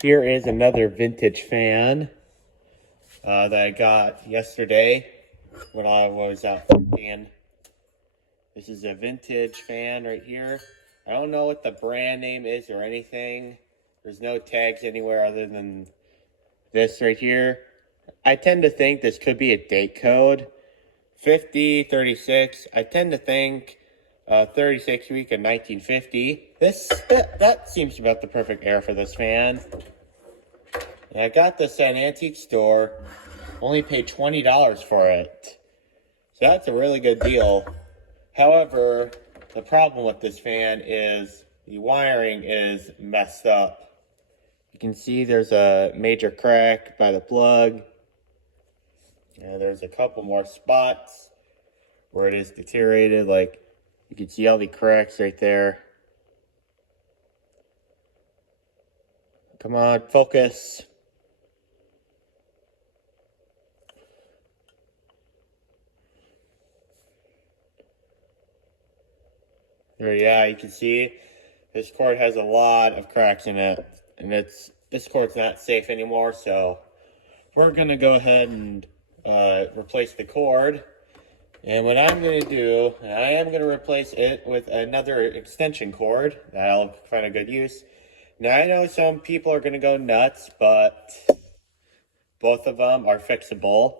Here is another vintage fan that I got yesterday when I was out fishing. This is a vintage fan right here. I don't know what the brand name is or anything. There's no tags anywhere other than this right here. I tend to think this could be a date code. 5036. I tend to think 36 week of 1950. That seems about the perfect air for this fan. And I got this at an antique store. Only paid $20 for it. So that's a really good deal. However, the problem with this fan is the wiring is messed up. You can see there's a major crack by the plug. And there's a couple more spots where it is deteriorated. Like, you can see all the cracks right there. Come on, focus. There, yeah, you can see this cord has a lot of cracks in it. And this cord's not safe anymore, so we're going to go ahead and replace the cord. And what I'm going to do, I am going to replace it with another extension cord that I'll find a good use. Now, I know some people are going to go nuts, but both of them are fixable.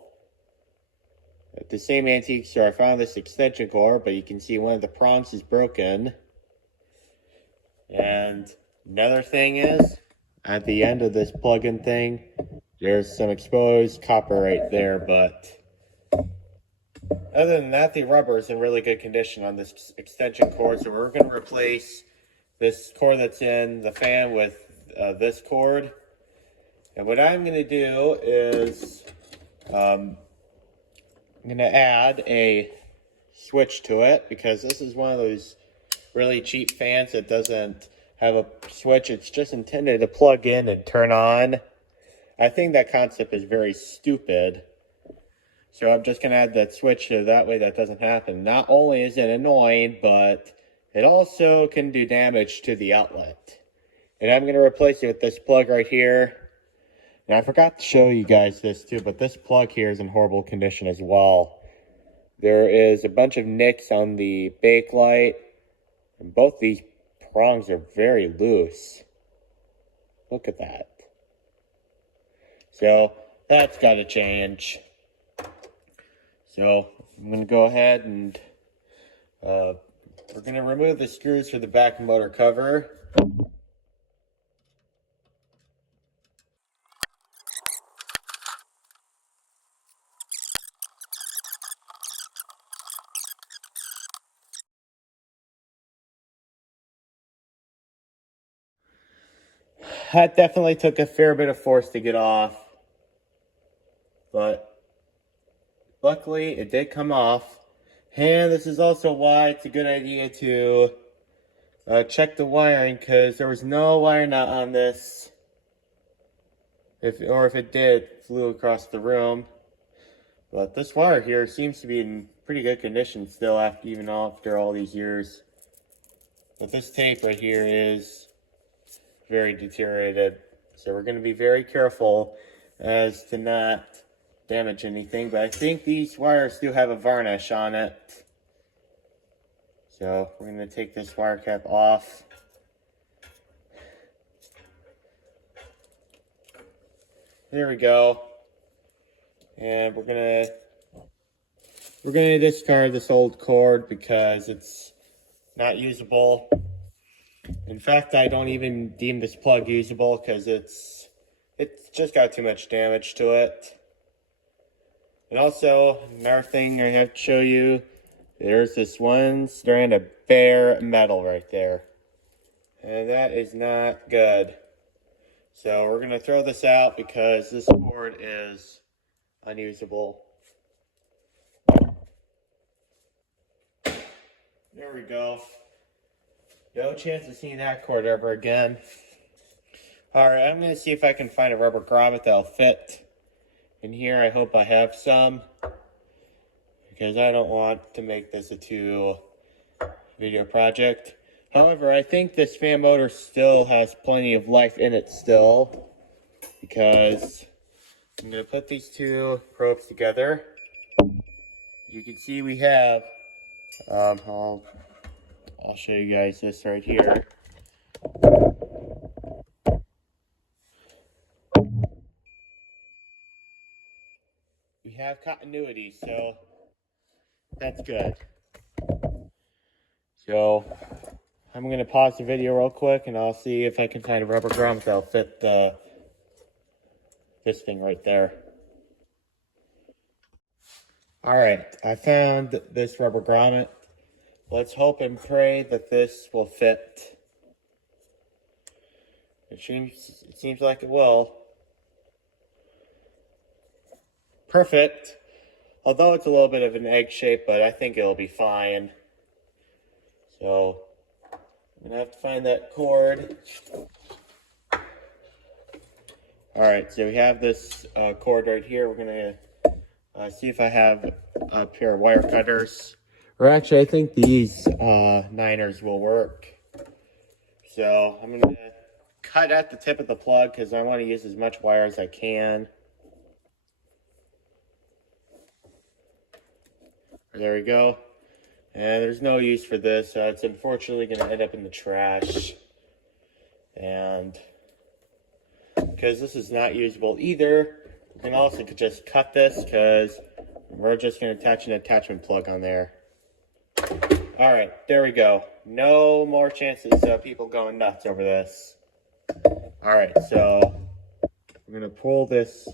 At the same antique store, I found this extension cord, but you can see one of the prongs is broken. And another thing is, at the end of this plug-in thing, there's some exposed copper right there, but other than that, the rubber is in really good condition on this extension cord. So we're going to replace this cord that's in the fan with this cord. And what I'm going to do is I'm going to add a switch to it, because this is one of those really cheap fans that doesn't have a switch. It's just intended to plug in and turn on. I think that concept is very stupid. So I'm just going to add that switch so that way that doesn't happen. Not only is it annoying, but it also can do damage to the outlet. And I'm going to replace it with this plug right here. And I forgot to show you guys this too, but this plug here is in horrible condition as well. There is a bunch of nicks on the bakelite, and both these prongs are very loose. Look at that. So that's got to change. So I'm going to go ahead and we're going to remove the screws for the back motor cover. That definitely took a fair bit of force to get off, but luckily it did come off. And this is also why it's a good idea to check the wiring, because there was no wire nut on this. If it did, it flew across the room. But this wire here seems to be in pretty good condition still, even after all these years. But this tape right here is very deteriorated. So we're going to be very careful as to not damage anything. But I think these wires do have a varnish on it. So we're going to take this wire cap off. There we go. And we're gonna discard this old cord because it's not usable. In fact, I don't even deem this plug usable because it's just got too much damage to it. And also, another thing I have to show you, there's this one strand of bare metal right there. And that is not good. So we're gonna throw this out because this cord is unusable. There we go. No chance of seeing that cord ever again. Alright, I'm going to see if I can find a rubber grommet that'll fit in here. I hope I have some, because I don't want to make this a 2-video project. However, I think this fan motor still has plenty of life in it still. because I'm going to put these two probes together. You can see we have, I'll show you guys this right here. We have continuity, so that's good. So I'm going to pause the video real quick and I'll see if I can find a rubber grommet that'll fit this thing right there. Alright, I found this rubber grommet. Let's hope and pray that this will fit. It seems like it will. Perfect. Although it's a little bit of an egg shape, but I think it'll be fine. So I'm gonna have to find that cord. Alright, so we have this cord right here. We're gonna see if I have a pair of wire cutters. Or actually, I think these niners will work. So I'm gonna cut at the tip of the plug because I want to use as much wire as I can. There we go. And there's no use for this, so it's unfortunately going to end up in the trash. And because this is not usable either, we can also just cut this because we're just going to attach an attachment plug on there. Alright, there we go. No more chances of people going nuts over this. Alright, so we're going to pull this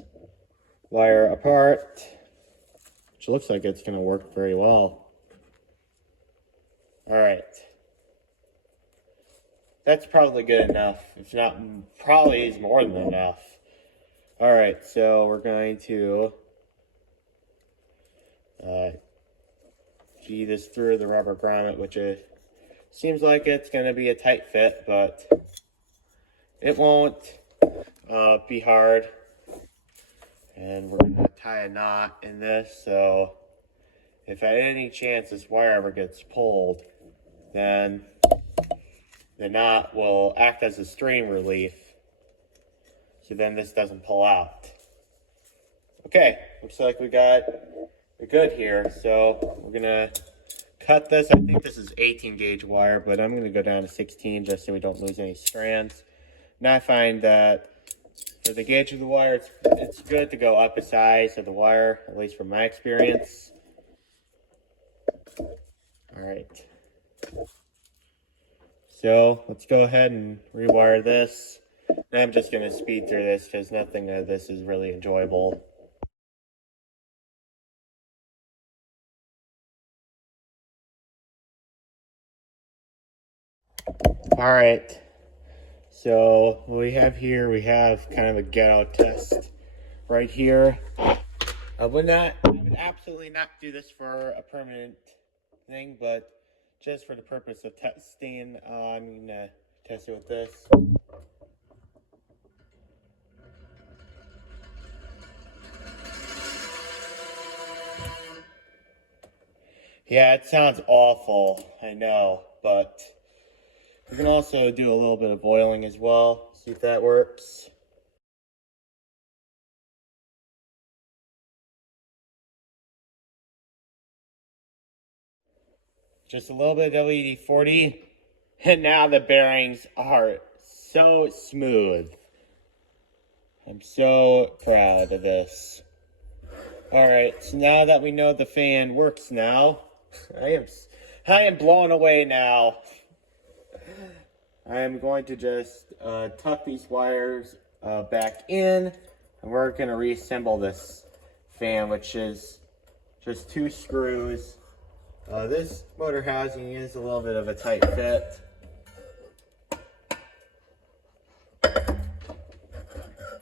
wire apart, which looks like it's going to work very well. Alright. That's probably good enough. If not, probably is more than enough. Alright, so we're going to gee this through the rubber grommet, which seems like it's going to be a tight fit, but it won't be hard. And we're going to tie a knot in this, so if at any chance this wire ever gets pulled, then the knot will act as a strain relief, so then this doesn't pull out. Okay, looks like we're good here, so we're gonna cut this. I think this is 18 gauge wire, but I'm gonna go down to 16 just so we don't lose any strands. Now I find that for the gauge of the wire, it's good to go up a size of the wire, at least from my experience. Alright. So let's go ahead and rewire this. And I'm just going to speed through this because nothing of this is really enjoyable. Alright. So what we have here, we have kind of a ghetto test right here. I would absolutely not do this for a permanent thing, but just for the purpose of testing, I'm gonna test it with this. Yeah, it sounds awful, I know, but we can also do a little bit of oiling as well, see if that works. Just a little bit of WD-40, and now the bearings are so smooth. I'm so proud of this. Alright, so now that we know the fan works now, I am blown away now. I am going to just tuck these wires back in, and we're going to reassemble this fan, which is just 2 screws. This motor housing is a little bit of a tight fit.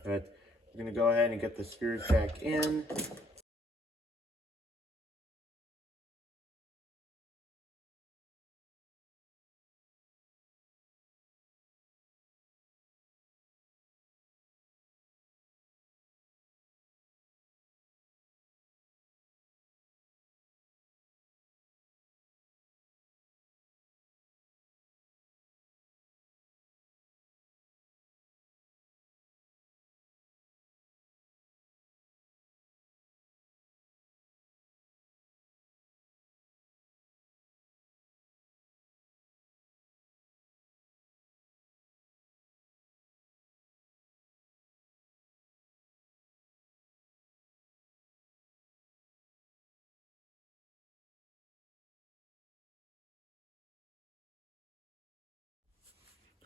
But we're going to go ahead and get the screws back in.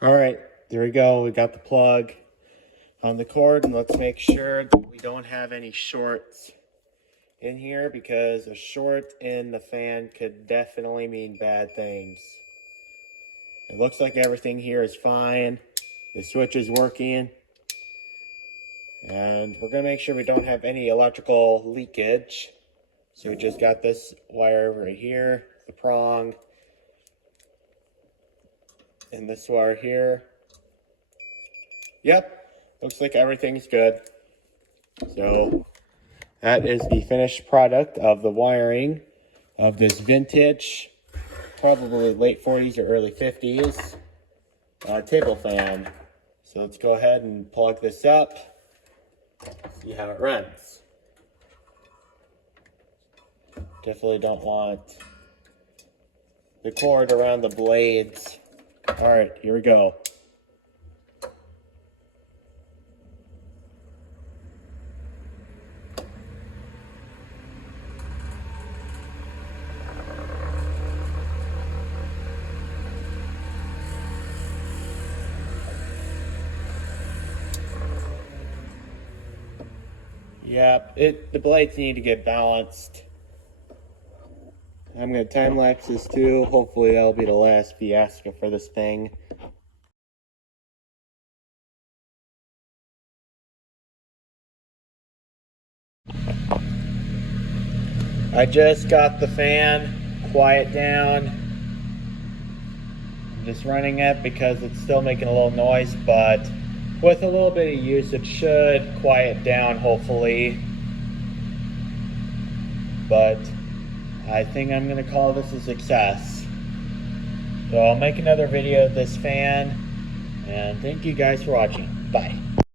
All right, there we go. We got the plug on the cord, and let's make sure that we don't have any shorts in here, because a short in the fan could definitely mean bad things. It looks like everything here is fine. The switch is working. And we're going to make sure we don't have any electrical leakage. So we just got this wire right here, the prong, and this wire here. Yep, looks like everything's good. So that is the finished product of the wiring of this vintage, probably late 40s or early 50s table fan. So let's go ahead and plug this up, see how it runs. Definitely don't want the cord around the blades. All right, here we go. Yep, the blades need to get balanced. I'm going to time lapse this too. Hopefully that'll be the last fiasco for this thing. I just got the fan quiet down. I'm just running it because it's still making a little noise, but with a little bit of use it should quiet down, hopefully. But I think I'm going to call this a success. So I'll make another video of this fan, and thank you guys for watching. Bye.